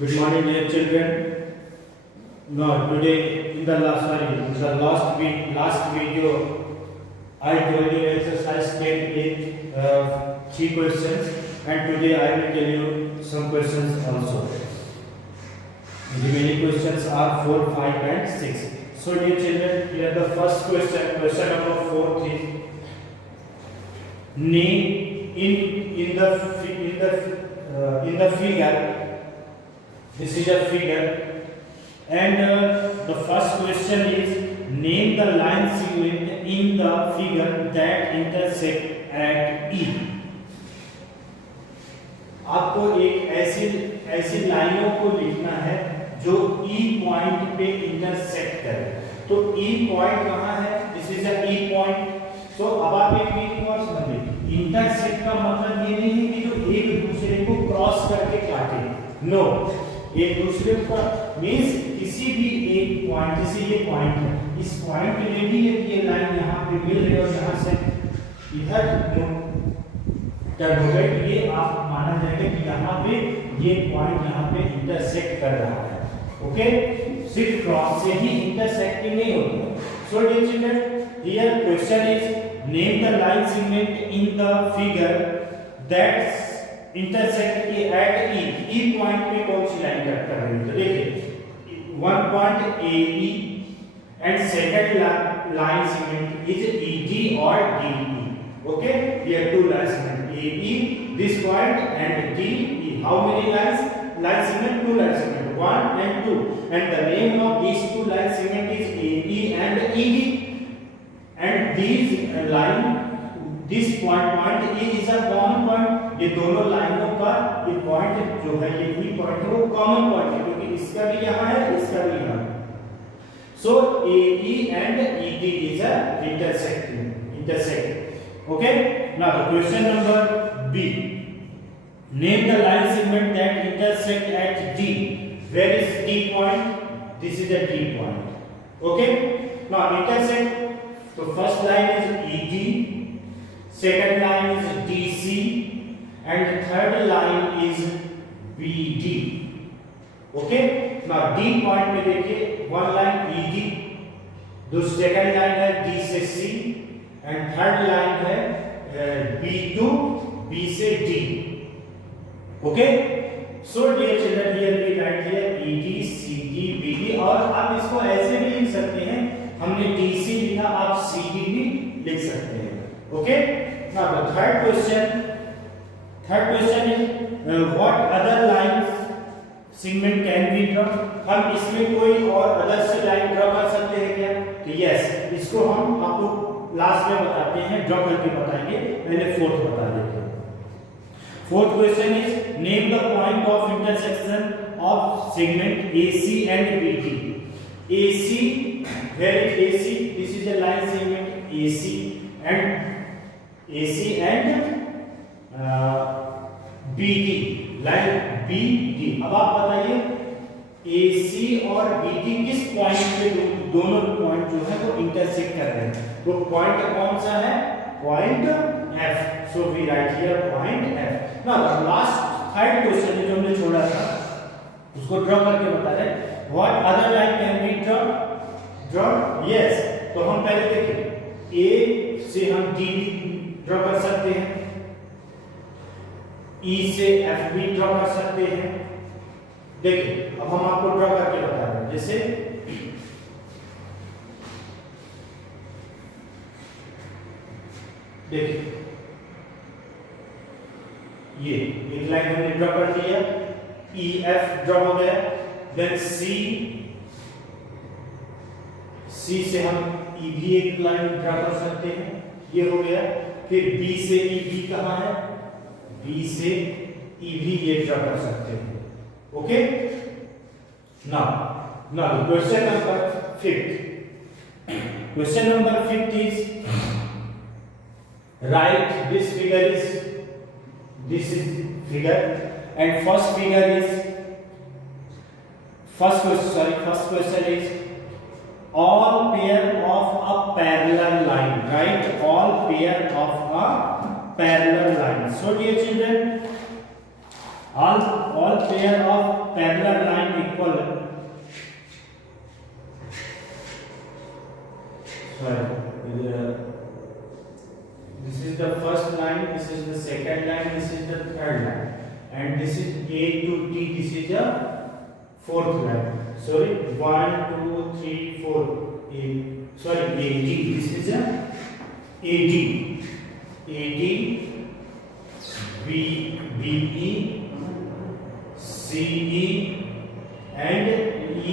Good morning, dear children. Now, today in the last video, I told you exercise 10 with 3 questions, and today I will tell you some questions also. The remaining questions are 4, 5, and 6. So, dear children, here the first question, question number 4 is name in the figure. This is a figure, and the first question is name the line segment in the figure that intersect at E. आपको एक ऐसी लाइनों को लिखना है जो E point पे intersect करे. तो E पॉइंट कहाँ है? This is a E point. तो अब आप एक मीनिंग और समझिए. इंटरसेक्ट का मतलब ये नहीं है कि जो एक दूसरे को क्रॉस करके काटे. नो, एक दूसरे का मींस किसी भी एक पॉइंट, जैसे ये पॉइंट है, इस पॉइंट में भी ये लाइन यहाँ पे मिल रही है और यहाँ से इधर टर्न हो गई. ये आप माना जाएगा कि यहाँ पे ये पॉइंट यहाँ पे इंटरसेक्ट कर रहा है. ओके, सिर्फ क्रॉस से ही इंटरसेक्टिंग नहीं होती. So dear children, here question is name the line segment in the figure that intersect at E. E point पे कौन सी लाइन कट कर रही है? तो देखिए, one point A E and second line segment is E D और D E. Okay, here two line segment A E, this point and D E. How many lines? Line segment, two line segment, 1 and 2, and the name of these two line segment is AE and ED, and these line, this point A is a common point. ये दोनों लाइनों का ये point जो है, ये भी point है, वो कॉमन पॉइंट है क्योंकि इसका भी यहाँ है, इसका भी यहाँ. सो AE and ED is a intersect. Okay, now the question number B. Name the line segment that intersect at D. Where is D point? This is a D point. Okay, now intersect. So first line is ED, second line is DC, and third line is BD. Okay, now D point में देखिए, one line ED, दूसरी second line है D से C, and third line है B to B से D. Okay, so dear children, here we write here ED, CD, BD, और आप इसको ऐसे भी लिख सकते हैं. हमने DC लिखा, आप CD भी लिख सकते हैं. Okay, now the third question is what other lines segment can we draw? हम इसमें कोई और अदर से लाइन ड्रॉ कर सकते हैं क्या? तो यस, इसको हम आपको लास्ट में बताते हैं, ड्रॉ करके बताएंगे. पहले फोर्थ बता देते हैं. Fourth question is name the point of intersection of segment AC and BD. AC, where is AC? This is a line segment AC and BD, line BD. अब आप बताइए AC और BD किस पॉइंट पे दोनों पॉइंट जो है वो इंटरसेक्ट कर रहे हैं? वो पॉइंट कौन सा है? Point F. So we write here point F. Now the last third question जो हमने छोड़ा था उसको ड्रॉ करके बता रहे. What other line can we draw? Yes. तो हम पहले देखें, A से हम D भी ड्रॉ कर सकते हैं, E से F भी ड्रॉ कर सकते हैं. देखिए, अब हम आपको ड्रॉ करके बता रहे हैं. जैसे देखिए, ये एक लाइन हमने ड्रॉ कर दिया, EF ड्रॉ हो गया. देन C से हम E भी एक लाइन ड्रॉ कर सकते हैं, ये हो गया. फिर B से E भी कहाँ है? B से E भी ये ड्रॉ कर सकते हैं. Okay, now question number 5. Question number 5 is write this is figure, and first question is all pair of a parallel line. Write all pair of a parallel line. So dear children, all pair of parallel line equal, this is the first line, this is the second line, this is the third line, and this is A to T, this is the fourth line. Sorry, 1 2 3 4 AD, this is a AD, BE, CE and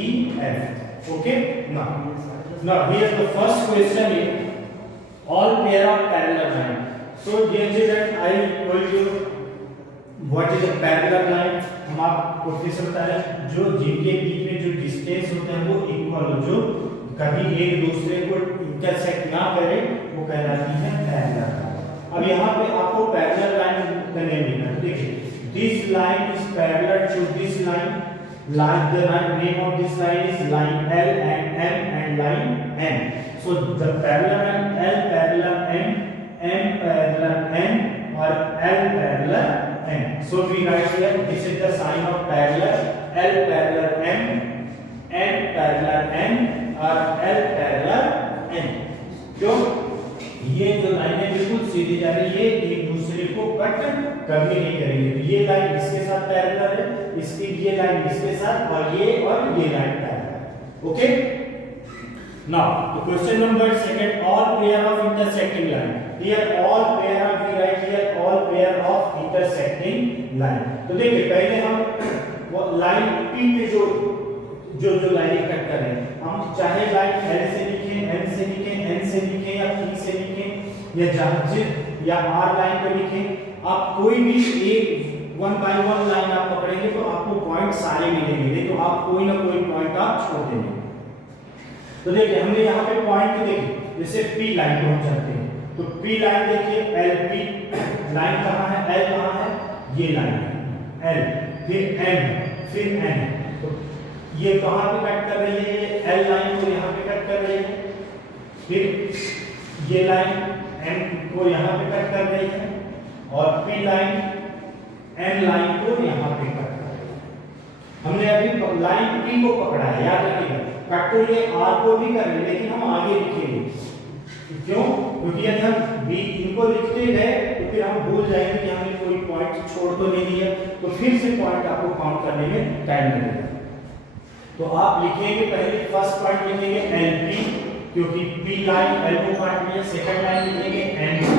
EF. Okay, now here the first question is all pair of parallel line. So dear student, I told you what is a parallel line. हम आपको कैसे बताया, जो जिनके बीच में जो distance होते हैं वो इक्वल हो, जो कभी एक दूसरे को इंटरसेक्ट ना करे, वो कहलाती है पैरेलल लाइन। अब यहाँ पे आपको पैरेलल लाइन करने मिला, देखिए this line is parallel to this line, like the name of this line is line L and M and line N. So the parallel line L parallel M, M parallel N or L parallel N. So we write here this is the sign of parallel, L parallel M, N parallel N or L parallel N. क्यों? ये जो लाइनें बिल्कुल सीधी जा रही है, एक दूसरे को कट कभी नहीं करेंगे। तो ये लाइन इसके साथ पैरेलल है, इसकी ये लाइन इसके साथ, और ये line parallel. Okay, now the question number second, all pair of intersecting line. Here all pair of, we write here all pair of intersecting line. तो देखिए पहले हम वो लाइन P पे जो लाइनें कट कर रहे हैं, हम चाहे लाइन L से लिखें, M से लिखें, N से लिखें या P से लिखें या जहां या R लाइन पे लिखें, आप कोई भी एक 1 बाय 1 लाइन आप पकड़ेंगे तो आपको पॉइंट सारे मिलेंगे, तो आप कोई ना कोई पॉइंट आप छोड़ देंगे। तो देखिए हमने यहाँ पे पॉइंट देखे, जैसे P लाइन को हम चलते हैं, तो P लाइन देखिए LP लाइन कहाँ है, L कहाँ है, ये लाइन है L, फिर M, फिर N। तो ये कहाँ पे कट कर रही है, ये L लाइन को यहाँ पे कट कर रही है, फिर ये लाइन M को यहाँ पे कट कर रही है, और P लाइन N लाइन को यहाँ पे कट कर रही है। हमने अभी लाइन P को पकड़ा है, याद रखिएगा, कट तो ये R को भी कर रही है, लेकिन हम आगे लिखेंगे। क्यों? क्योंकि यदि हम B इनको लिखते गए तो फिर हम भूल जाएंगे कि हमने कोई पॉइंट छोड़ तो नहीं दिया, तो फिर से पॉइंट आपको काउंट करने में टाइम लगेगा। तो आप लिखेंगे, पहले फर्स्ट पॉइंट लिखेंगे LP, क्योंकि P लाइन L को काट रही है, सेकंड लाइन लिखेंगे NP,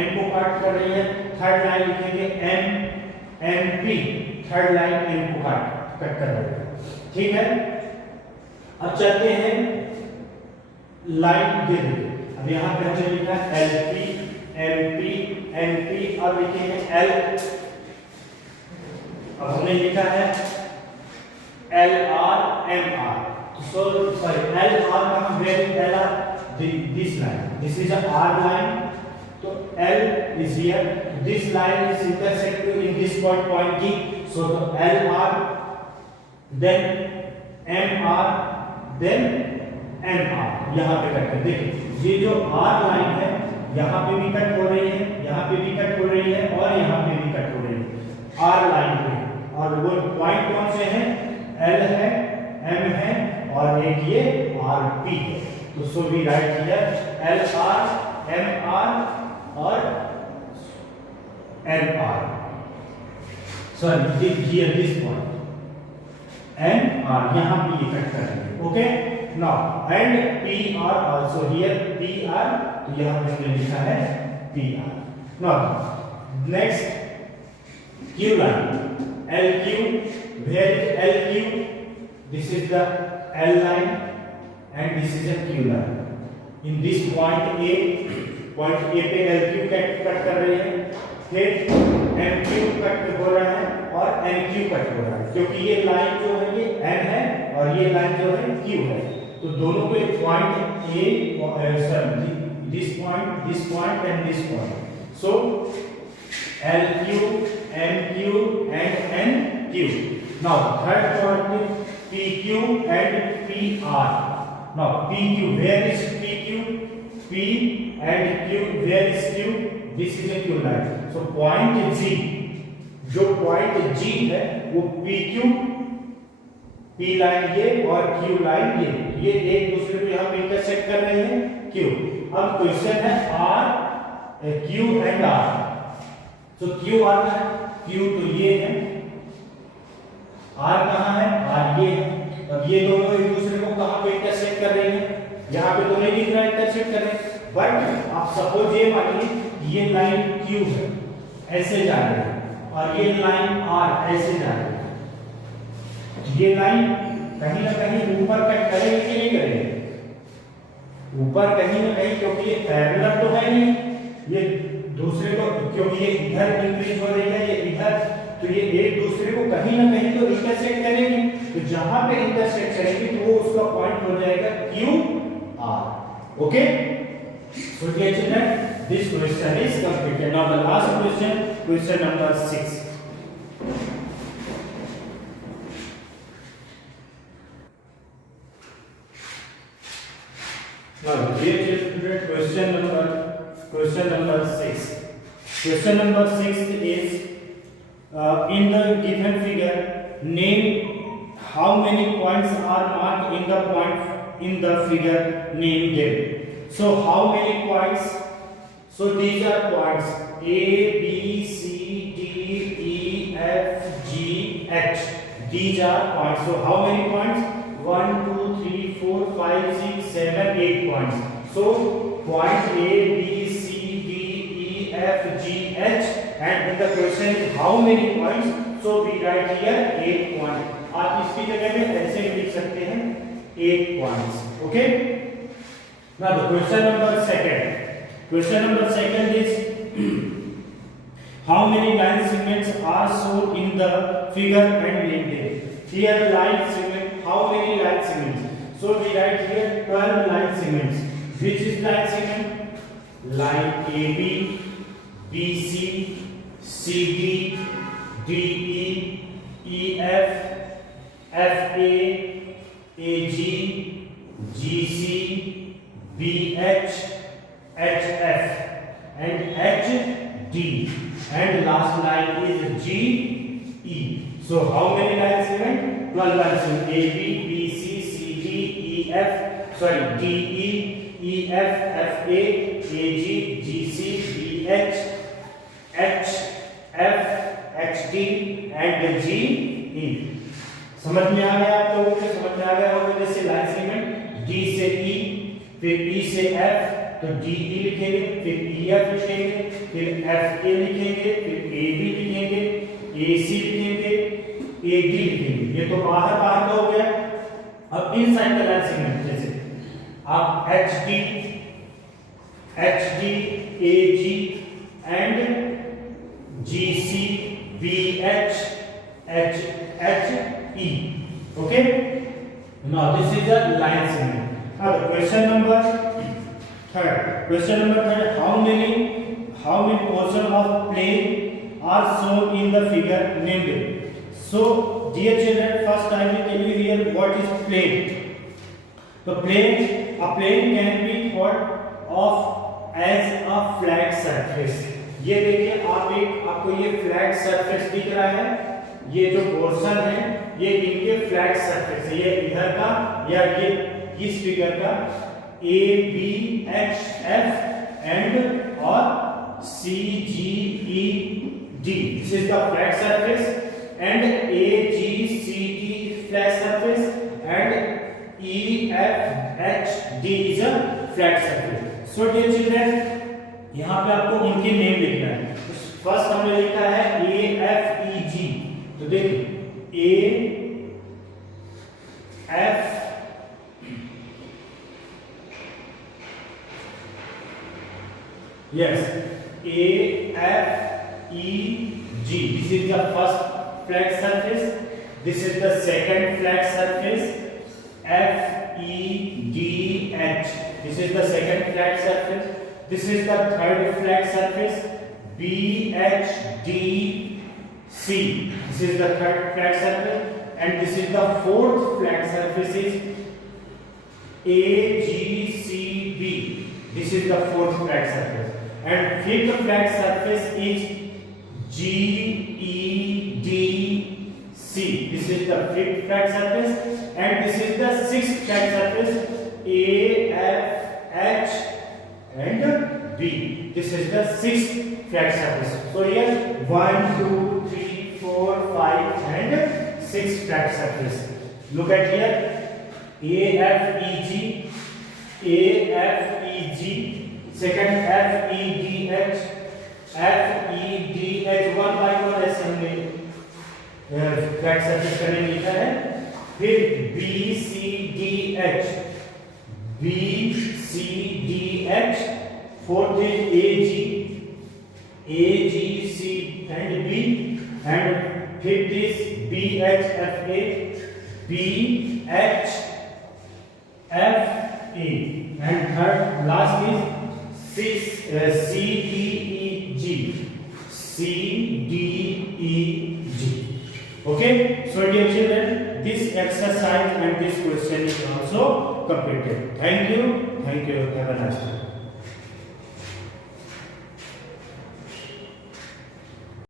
M को काट कर रही है, थर्ड लाइन लिखेंगे NP, थर्ड लाइन M को कट कर रही है। ठीक है, अब चलते हैं लाइन दे दे। अब यहाँ पे हमने लिखा है LP, MP, NP, अब लिखेंगे L, अब हमने लिखा है LR, MR। So sorry, LR का where is LR? This line. This is a R line. So L is here. This line is intersecting in this point D. So the LR, then MR, then NR। यहाँ पे cut कर देखिए, ये जो R line है यहाँ पे भी कट हो रही है, यहाँ पे भी कट हो रही है, और यहाँ पे भी कट हो रही है R लाइन पे। और वो पॉइंट कौन से हैं? L है, M है, और एक ये RP है। तो so we write here LR, MR और NR। Sorry, here this point NR, यहाँ पे ये कट करेंगे। Okay, now and PR also here PR, तो यहाँ पे हमने लिखा है PR। Now next Q line LQ, where is LQ? This is the L line and this is a Q line. In this point A पे LQ cut कर रही है, फिर MQ कट हो रहा है और NQ कट हो रहा है, क्योंकि ये लाइन जो है ये N है और ये लाइन जो है Q है। तो दोनों को एक point A, this point and this point. So LQ, MQ and NQ. Now third point is PQ and PR. Now PQ, where is PQ? P and Q, where is Q? This is a Q line. So point G, जो point G है वो PQ P line ये और Q line ये एक दूसरे को यहाँ पे इंटरसेक्ट कर रहे हैं Q। अब क्वेश्चन है R Q एंड R। तो Q आता है, Q तो ये है, R कहाँ है, R ये है। अब ये दोनों एक दूसरे को कहाँ पे इंटरसेक्ट कर रहे हैं, यहाँ पे तो नहीं दिख रहा इंटरसेक्ट कर रहे हैं, बट आप सपोज ये मानिए ये लाइन Q है ऐसे जा रही है और ये लाइन R ऐसे जा रही है, ये लाइन कहीं ना कहीं ऊपर कट करेगी कि नहीं करेगी, ऊपर कहीं ना कहीं, क्योंकि ये पैरेलल तो है नहीं, ये दूसरे को, क्योंकि ये इधर इंक्रीज हो रही है ये इधर, तो ये एक दूसरे को कहीं ना कहीं तो इंटरसेक्ट करेंगे। तो जहां पे इंटरसेक्ट करेंगे तो वो उसका पॉइंट हो जाएगा Q R। Okay, so dear children, this question is completed. Now the last question, question number 6. Now dear children, question number 6. Question number 6 is in the given figure, name how many points are marked in the point in the figure name given. So how many points? So these are points A, B, C, D, E, F, G, H. These are points. So how many points? 1, 2, 3, 4, 5, 6, 7, 8 points. So point A, B, C, D, E, F, G, H. And in the question is how many points? So we write here 8 points. आप इसकी जगह में ऐसे लिख सकते हैं 8 points. Okay? Now the question number 2. Question number 2 is how many line segments are shown in the figure and named it. Here line segment, how many line segments? So we write here 12 line segments. Which is line segment? Line AB, BC, CD, DE, EF, FA, AG, GC, BH, HF and HD, and last line is GE. So how many lines segment? 12 lines segment. A, B, B, C, C, D, E, F, sorry, D, E, E, F, F, A, A, G, G, C, B, H, H, F, H, D and G, E. समझ में आ गया आप लोगों को? समझ में आ गया होगा जैसे लाइन सेगमेंट D से E, फिर E से F, तो DE लिखेंगे, फिर EF लिखेंगे, फिर FA लिखेंगे, फिर AB लिखेंगे, AC लिखेंगे, AD लिखेंगे। ये तो बाहर बाहर का हो गया। अब इन साइड का लाइन सेगमेंट जैसे आप HD, AG and GC, BH, HE. Okay? Now this is a line segment. Now the question number 3. Question number 3. How many portions of plane are shown in the figure named? So dear children, first I will tell you here what is plane. So a plane can be thought of as a flat surface. ये देखिए आपको ये flat surface दिख रहा है, ये जो portion है ये इनके फ्लैट सरफेस है, ये इधर का या ये इस फिगर का A, B, H, F and or C, G, E, D. This is the flat surface and A, G, C, D flat surface and E, F, H, D is a flat surface. So dear children, यहाँ पे आपको उनके name लिखना है। First हमने लिखा है A, F, E, G। तो देखिए A, F, yes, A, F, E, G. This is the first flat surface. This is the second flat surface. F, E, D, H. This is the second flat surface. This is the third flat surface. B, H, D, C. This is the third flat surface. And this is the fourth flat surface is A, G, C, B. This is the fourth flat surface. And fifth flat surface is G, E, D, C. This is the fifth flat surface. flat surface A, F, H and B. This is the sixth flat surface. So here 1, 2, 3, 4, 5 and 6 flat surface. Look at here, A, F, E, G, A, F, E, G, second F, E, D, H, F, E, D, H, 1 by 1 ऐसे हमने flat surface करने लिखा है. फिर B, C, D, H, B, C, D, H, fourth is A, G, C and B, and fifth is B, H, F, A, B, H, F, E, and third last is C, D, E, G, C, D, E, G. Okay, so dear children, this exercise and this question is also completed. Thank you, have a nice day.